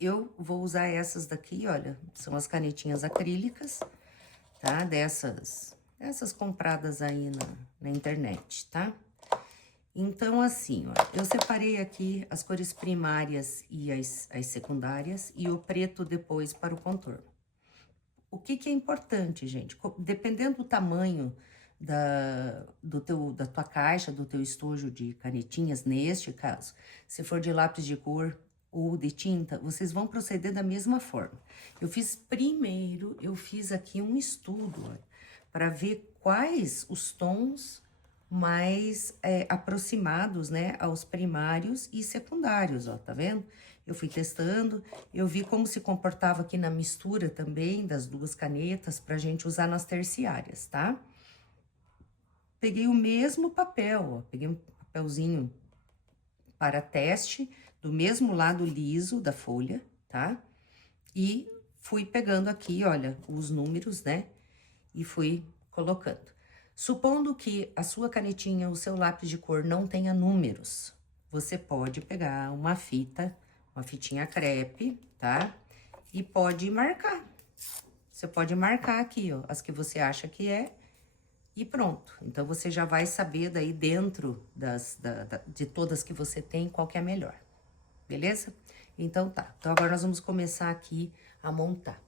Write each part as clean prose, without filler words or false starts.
eu vou usar essas daqui, olha, são as canetinhas acrílicas, tá? Essas compradas aí na internet, tá? Então, assim, ó, eu separei aqui as cores primárias e as secundárias e o preto depois para o contorno. O que que é importante, gente? Dependendo do tamanho da tua caixa, do teu estojo de canetinhas, neste caso, se for de lápis de cor ou de tinta, vocês vão proceder da mesma forma. Eu fiz aqui um estudo, para ver quais os tons mais aproximados, né, aos primários e secundários, ó, tá vendo? Eu fui testando, eu vi como se comportava aqui na mistura também das duas canetas pra gente usar nas terciárias, tá? Peguei o mesmo papel, ó, peguei um papelzinho para teste, do mesmo lado liso da folha, tá? E fui pegando aqui, olha, os números, né? E fui colocando. Supondo que a sua canetinha, o seu lápis de cor não tenha números, você pode pegar uma fitinha crepe, tá? E pode marcar. Você pode marcar aqui, ó, as que você acha que é, e pronto. Então, você já vai saber daí dentro de todas que você tem, qual que é a melhor. Beleza? Então, tá. Então, agora nós vamos começar aqui a montar.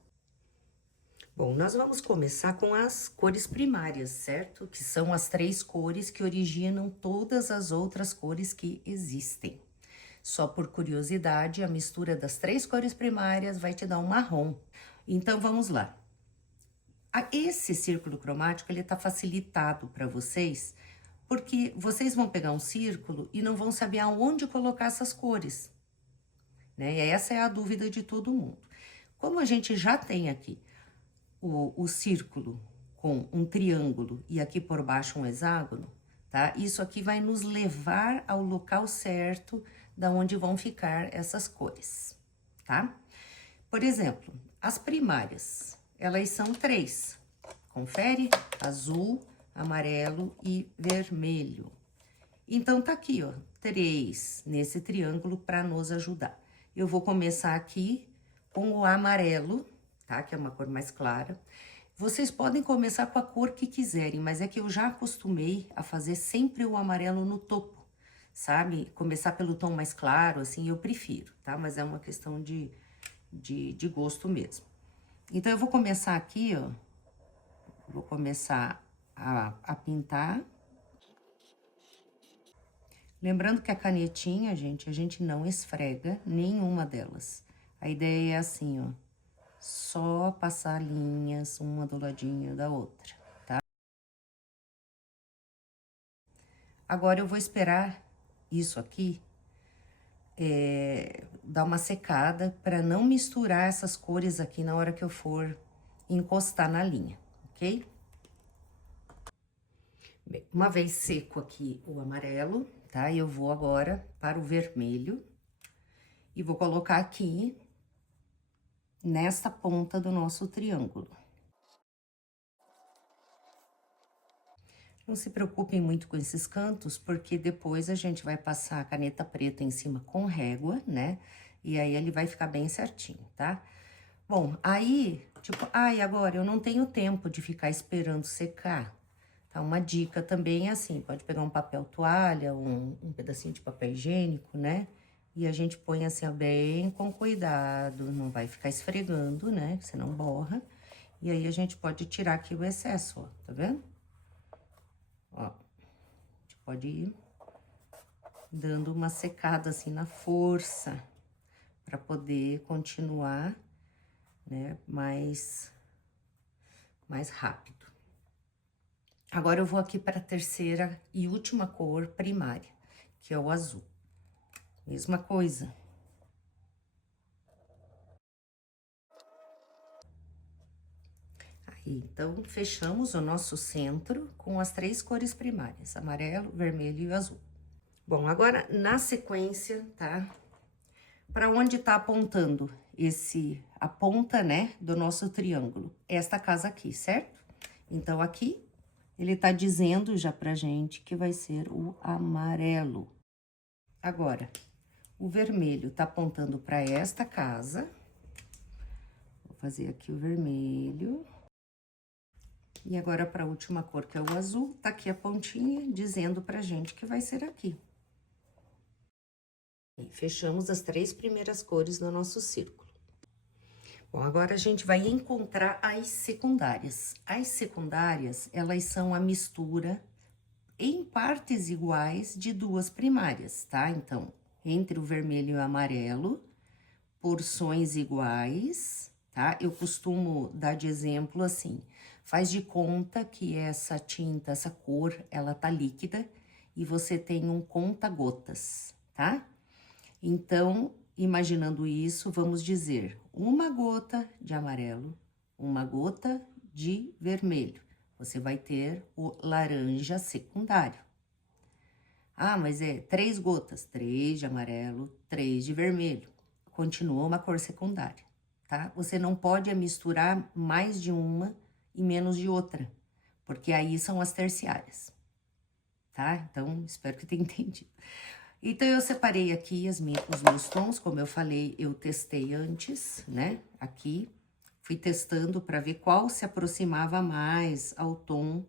Bom, nós vamos começar com as cores primárias, certo? Que são as 3 cores que originam todas as outras cores que existem. Só por curiosidade, a mistura das 3 cores primárias vai te dar um marrom. Então, vamos lá. Esse círculo cromático, ele tá facilitado para vocês, porque vocês vão pegar um círculo e não vão saber aonde colocar essas cores, né? E essa é a dúvida de todo mundo. Como a gente já tem aqui o círculo com um triângulo e aqui por baixo um hexágono, tá? Isso aqui vai nos levar ao local certo da onde vão ficar essas cores, tá? Por exemplo, as primárias, elas são 3. Confere? Azul, amarelo e vermelho. Então, tá aqui, ó, 3 nesse triângulo para nos ajudar. Eu vou começar aqui com o amarelo, tá? Que é uma cor mais clara. Vocês podem começar com a cor que quiserem, mas é que eu já acostumei a fazer sempre o amarelo no topo, sabe? Começar pelo tom mais claro, assim, eu prefiro, tá? Mas é uma questão de gosto mesmo. Então, eu vou começar aqui, ó. Vou começar a pintar. Lembrando que a canetinha, gente, a gente não esfrega nenhuma delas. A ideia é assim, ó. Só passar linhas, uma do ladinho da outra, tá? Agora, eu vou esperar isso aqui dar uma secada para não misturar essas cores aqui na hora que eu for encostar na linha, ok? Bem, uma vez seco aqui o amarelo, tá? Eu vou agora para o vermelho e vou colocar aqui nesta ponta do nosso triângulo. Não se preocupem muito com esses cantos, porque depois a gente vai passar a caneta preta em cima com régua, né? E aí ele vai ficar bem certinho, tá? Bom, aí, tipo, ai, agora eu não tenho tempo de ficar esperando secar. Tá, uma dica também é assim, pode pegar um papel toalha, um pedacinho de papel higiênico, né? E a gente põe assim, ó, bem com cuidado, não vai ficar esfregando, né? Senão borra. E aí, a gente pode tirar aqui o excesso, ó, tá vendo? Ó, a gente pode ir dando uma secada assim na força, pra poder continuar, né, mais rápido. Agora, eu vou aqui para a terceira e última cor primária, que é o azul. Mesma coisa. Aí, então, fechamos o nosso centro com as 3 cores primárias, amarelo, vermelho e azul. Bom, agora, na sequência, tá? Para onde tá apontando a ponta, né, do nosso triângulo? Esta casa aqui, certo? Então, aqui, ele tá dizendo já pra gente que vai ser o amarelo. Agora, O vermelho tá apontando para esta casa. Vou fazer aqui o vermelho. E agora, para a última cor, que é o azul, tá aqui a pontinha dizendo pra gente que vai ser aqui. E fechamos as 3 primeiras cores do nosso círculo. Bom, agora a gente vai encontrar as secundárias. As secundárias, elas são a mistura em partes iguais de 2 primárias, tá? Então, entre o vermelho e o amarelo, porções iguais, tá? Eu costumo dar de exemplo assim, faz de conta que essa tinta, essa cor, ela tá líquida e você tem um conta-gotas, tá? Então, imaginando isso, vamos dizer, uma gota de amarelo, uma gota de vermelho. Você vai ter o laranja secundário. Ah, mas é 3 gotas, 3 de amarelo, 3 de vermelho. Continua uma cor secundária, tá? Você não pode misturar mais de uma e menos de outra, porque aí são as terciárias, tá? Então, espero que tenha entendido. Então, eu separei aqui os meus tons, como eu falei, eu testei antes, né? Aqui, fui testando para ver qual se aproximava mais ao tom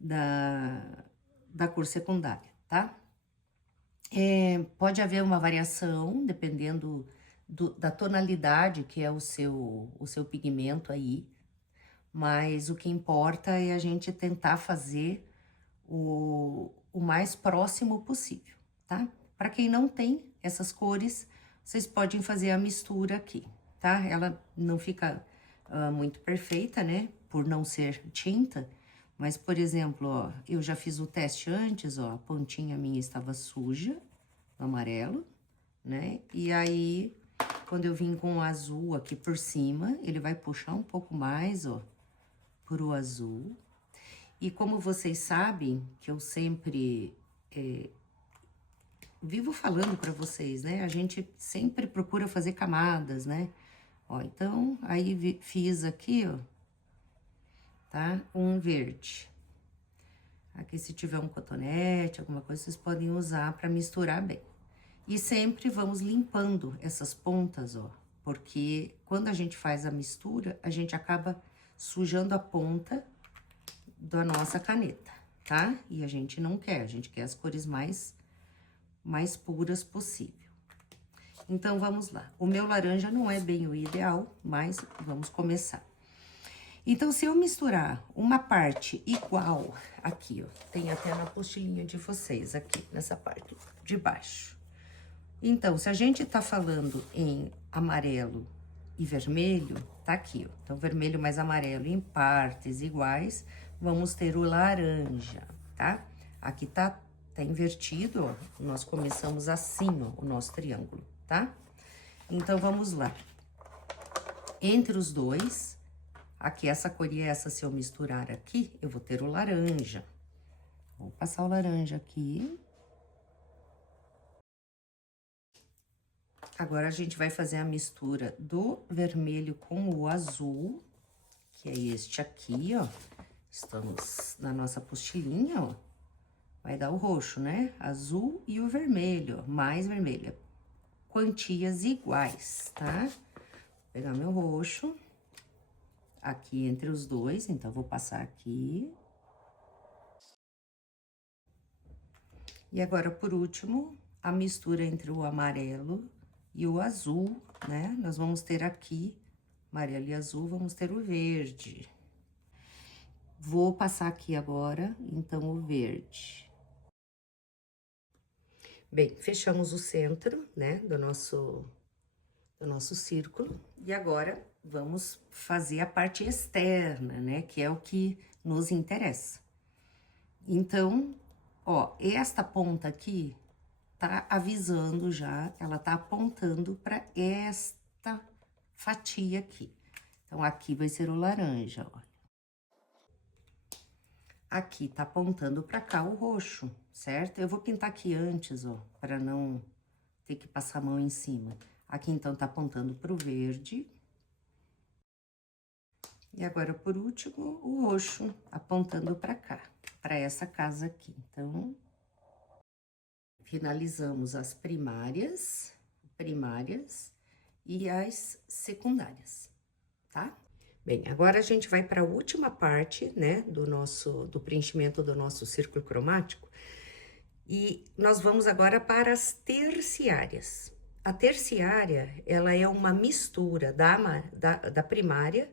da cor secundária, tá? Pode haver uma variação, dependendo da tonalidade que é o seu pigmento aí, mas o que importa é a gente tentar fazer o mais próximo possível, tá? Para quem não tem essas cores, vocês podem fazer a mistura aqui, tá? Ela não fica muito perfeita, né? Por não ser tinta, mas, por exemplo, ó, eu já fiz o teste antes, ó, a pontinha minha estava suja, no amarelo, né? E aí, quando eu vim com o azul aqui por cima, ele vai puxar um pouco mais, ó, pro azul. E como vocês sabem, que eu sempre vivo falando para vocês, né? A gente sempre procura fazer camadas, né? Ó, então, aí fiz aqui, ó, tá? Um verde. Aqui, se tiver um cotonete, alguma coisa, vocês podem usar para misturar bem. E sempre vamos limpando essas pontas, ó, porque quando a gente faz a mistura, a gente acaba sujando a ponta da nossa caneta, tá? E a gente não quer, a gente quer as cores mais puras possível. Então, vamos lá. O meu laranja não é bem o ideal, mas vamos começar. Então, se eu misturar uma parte igual aqui, ó, tem até na apostilinha de vocês aqui, nessa parte de baixo. Então, se a gente tá falando em amarelo e vermelho, tá aqui, ó. Então, vermelho mais amarelo em partes iguais, vamos ter o laranja, tá? Aqui tá invertido, ó. Nós começamos assim, ó, o nosso triângulo, tá? Então, vamos lá. Entre os dois, aqui essa cor e essa, se eu misturar aqui, eu vou ter o laranja. Vou passar o laranja aqui. Agora, a gente vai fazer a mistura do vermelho com o azul, que é este aqui, ó. Estamos na nossa apostilinha, ó. Vai dar o roxo, né? Azul e o vermelho, ó, mais vermelho. Quantias iguais, tá? Vou pegar meu roxo. Aqui entre os dois, então, vou passar aqui. E agora, por último, a mistura entre o amarelo e o azul, né? Nós vamos ter aqui, amarelo e azul, vamos ter o verde. Vou passar aqui agora, então, o verde. Bem, fechamos o centro, né, do nosso círculo. E agora, vamos fazer a parte externa, né, que é o que nos interessa. Então, ó, esta ponta aqui tá avisando já, ela tá apontando para esta fatia aqui. Então, aqui vai ser o laranja, olha. Aqui tá apontando para cá o roxo, certo? Eu vou pintar aqui antes, ó, para não ter que passar a mão em cima. Aqui, então, tá apontando pro verde. E agora, por último, o roxo apontando para cá, para essa casa aqui. Então, finalizamos as primárias. primárias e as secundárias, tá? Bem, agora a gente vai para a última parte, né, do preenchimento do nosso círculo cromático. E nós vamos agora para as terciárias. A terciária, ela é uma mistura da primária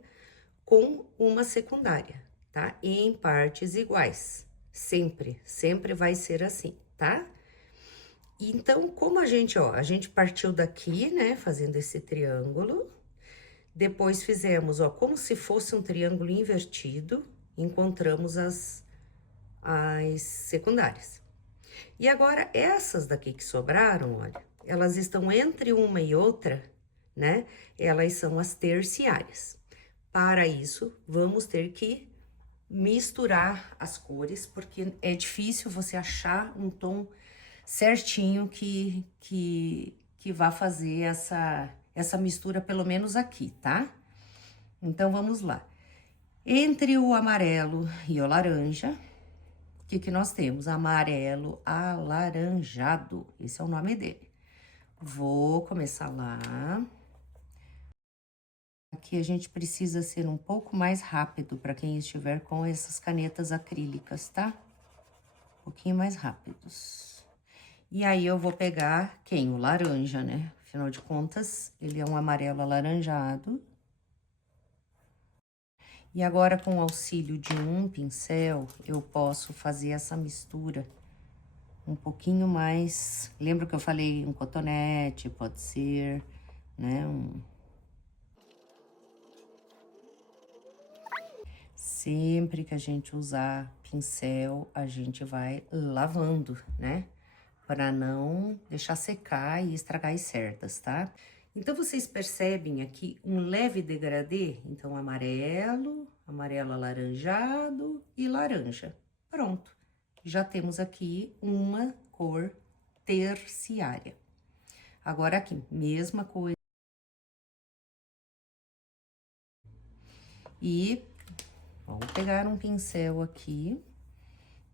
com uma secundária, tá? Em partes iguais. Sempre vai ser assim, tá? Então, como a gente partiu daqui, né, fazendo esse triângulo, depois fizemos, ó, como se fosse um triângulo invertido, encontramos as secundárias. E agora, essas daqui que sobraram, olha, elas estão entre uma e outra, né? Elas são as terciárias. Para isso, vamos ter que misturar as cores, porque é difícil você achar um tom certinho que vá fazer essa mistura, pelo menos aqui, tá? Então, vamos lá. Entre o amarelo e o laranja, o que nós temos? Amarelo alaranjado, esse é o nome dele. Vou começar lá. Aqui a gente precisa ser um pouco mais rápido para quem estiver com essas canetas acrílicas, tá? Um pouquinho mais rápidos. E aí, eu vou pegar quem? O laranja, né? Afinal de contas, ele é um amarelo alaranjado. E agora, com o auxílio de um pincel, eu posso fazer essa mistura um pouquinho mais... Lembra que eu falei um cotonete, pode ser, né? Sempre que a gente usar pincel, a gente vai lavando, né? Para não deixar secar e estragar as cerdas, tá? Então, vocês percebem aqui um leve degradê? Então, amarelo, amarelo alaranjado e laranja. Pronto. Já temos aqui uma cor terciária. Agora, aqui, mesma coisa. E vou pegar um pincel aqui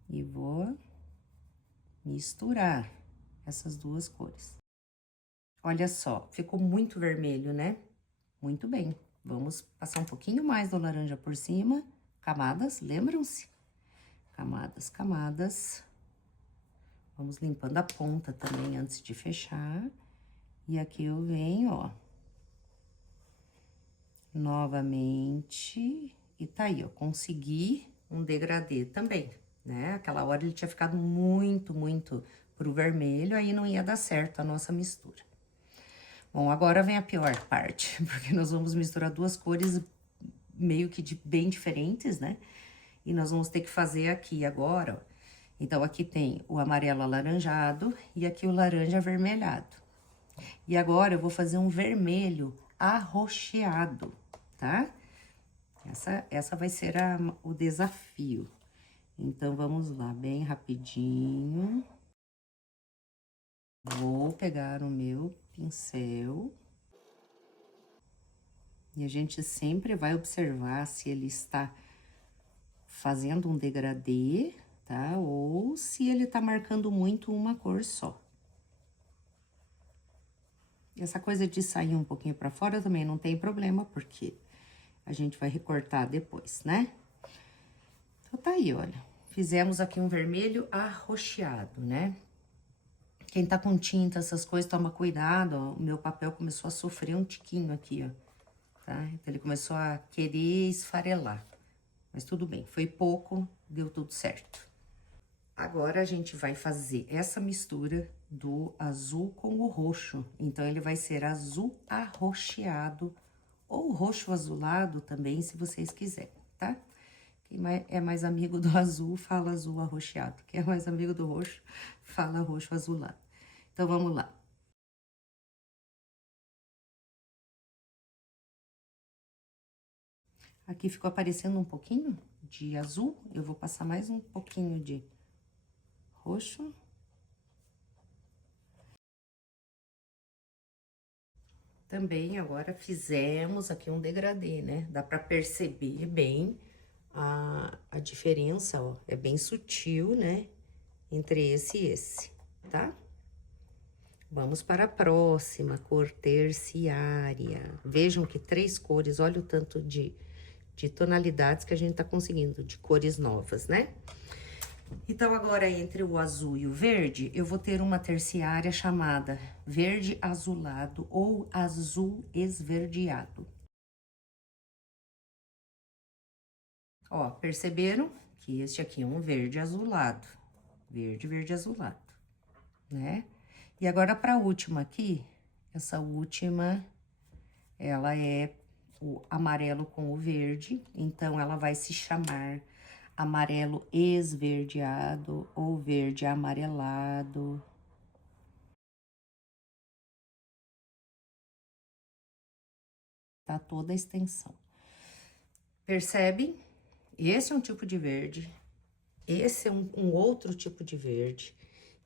e vou misturar essas duas cores. Olha só, ficou muito vermelho, né? Muito bem. Vamos passar um pouquinho mais do laranja por cima. Camadas, lembram-se? Camadas, camadas. Vamos limpando a ponta também antes de fechar. E aqui eu venho, ó. Novamente. E tá aí, ó. Consegui um degradê também, né? Aquela hora ele tinha ficado muito pro vermelho, aí não ia dar certo a nossa mistura. Bom, agora vem a pior parte, porque nós vamos misturar duas cores meio que bem diferentes, né? E nós vamos ter que fazer aqui agora, ó. Então, aqui tem o amarelo alaranjado e aqui o laranja avermelhado. E agora, eu vou fazer um vermelho arroxeado, tá? Essa vai ser o desafio. Então, vamos lá, bem rapidinho. Vou pegar o meu pincel. E a gente sempre vai observar se ele está fazendo um degradê, tá? Ou se ele tá marcando muito uma cor só. Essa coisa de sair um pouquinho pra fora também não tem problema, porque a gente vai recortar depois, né? Então, tá aí, olha. Fizemos aqui um vermelho arroxeado, né? Quem tá com tinta, essas coisas, toma cuidado, ó. O meu papel começou a sofrer um tiquinho aqui, ó. Tá? Então, ele começou a querer esfarelar. Mas tudo bem, foi pouco, deu tudo certo. Agora, a gente vai fazer essa mistura do azul com o roxo. Então, ele vai ser azul arroxeado ou roxo azulado também, se vocês quiserem, tá? Quem é mais amigo do azul, fala azul arroxeado. Quem é mais amigo do roxo, fala roxo azulado. Então, vamos lá. Aqui ficou aparecendo um pouquinho de azul, eu vou passar mais um pouquinho de roxo. Também agora fizemos aqui um degradê, né? Dá pra perceber bem a diferença, ó. É bem sutil, né? Entre esse e esse, tá? Vamos para a próxima, cor terciária. Vejam que 3 cores, olha o tanto de tonalidades que a gente tá conseguindo, de cores novas, né? Então, agora, entre o azul e o verde, eu vou ter uma terciária chamada verde azulado ou azul esverdeado. Ó, perceberam que este aqui é um verde azulado, verde azulado, né? E agora, para a última aqui, essa última, ela é o amarelo com o verde, então ela vai se chamar amarelo esverdeado ou verde amarelado. Tá toda a extensão. Percebem? Esse é um tipo de verde, esse é um outro tipo de verde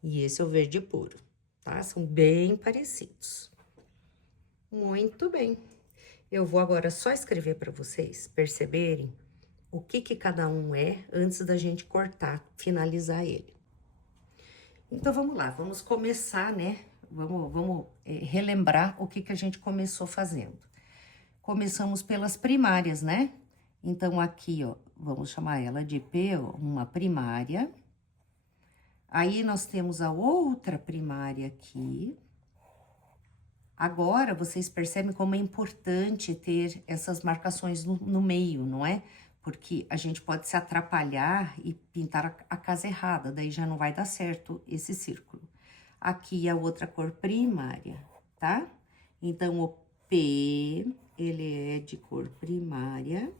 e esse é o verde puro, tá? São bem parecidos. Muito bem. Eu vou agora só escrever para vocês perceberem o que cada um é antes da gente cortar, finalizar ele. Então, vamos lá, vamos começar, né? Vamos relembrar o que a gente começou fazendo. Começamos pelas primárias, né? Então, aqui, ó, vamos chamar ela de P, ó, uma primária. Aí, nós temos a outra primária aqui. Agora, vocês percebem como é importante ter essas marcações no meio, não é? Porque a gente pode se atrapalhar e pintar a casa errada, daí já não vai dar certo esse círculo. Aqui a outra cor primária, tá? Então, o P, ele é de cor primária.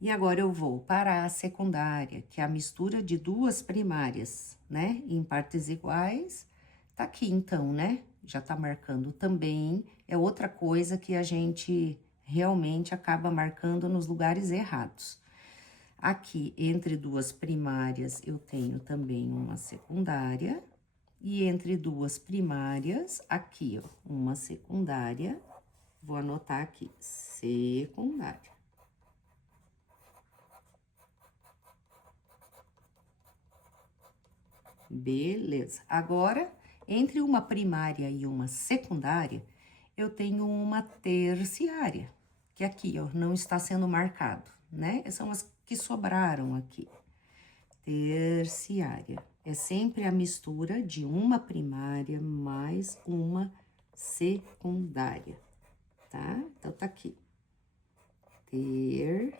E agora eu vou para a secundária, que é a mistura de 2 primárias, né? Em partes iguais. Tá aqui então, né? Já tá marcando também. É outra coisa que a gente realmente acaba marcando nos lugares errados. Aqui, entre 2 primárias, eu tenho também uma secundária. E entre 2 primárias, aqui, ó, uma secundária. Vou anotar aqui, secundária. Beleza. Agora, entre uma primária e uma secundária, eu tenho uma terciária, que aqui, ó, não está sendo marcado, né? São as que sobraram aqui. Terciária. É sempre a mistura de uma primária mais uma secundária, tá? Então, tá aqui. Terciária.